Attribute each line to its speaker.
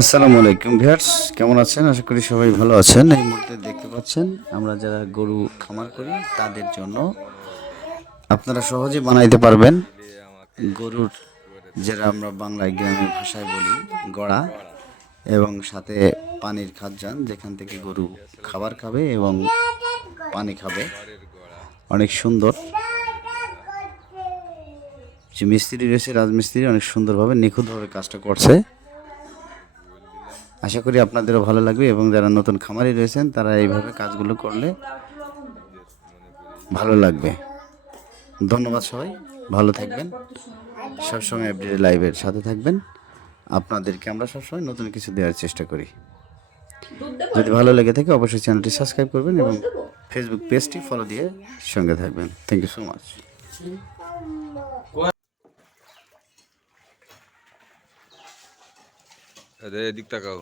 Speaker 1: আসসালামু আলাইকুম ভিউয়ার্স, কেমন আছেন? আশা করি সবাই ভালো আছেন। এই মুহূর্তে দেখতে পাচ্ছেন, আমরা যারা গরু খামার করি, তাদের জন্য আপনারা সহজে বানাইতে পারবেন গরুর, যেটা আমরা বাংলায় গ্রামের ভাষায় বলি, গড়া এবং সাথে পানির খাদ্যান যেখান থেকে গরু খাবার খাবে এবং পানি খাবে। অনেক সুন্দর। যে মিস্ত্রি রয়েছে, রাজমিস্ত্রি অনেক সুন্দরভাবে নিখুঁতভাবে কাজটা করছে। আশা করি আপনাদেরও ভালো লাগবে এবং যারা নতুন খামারি রয়েছেন, তারা এইভাবে কাজগুলো করলে ভালো লাগবে। ধন্যবাদ সবাই, ভালো থাকবেন। সবসময় এভরিডে লাইভের সাথে থাকবেন। আপনাদেরকে আমরা সবসময় নতুন কিছু দেওয়ার চেষ্টা করি। যদি ভালো লেগে থাকে, অবশ্যই চ্যানেলটি সাবস্ক্রাইব করবেন এবং ফেসবুক পেজটি ফলো দিয়ে সঙ্গে থাকবেন। থ্যাংক ইউ সো মাচ
Speaker 2: এদিক তাকাও।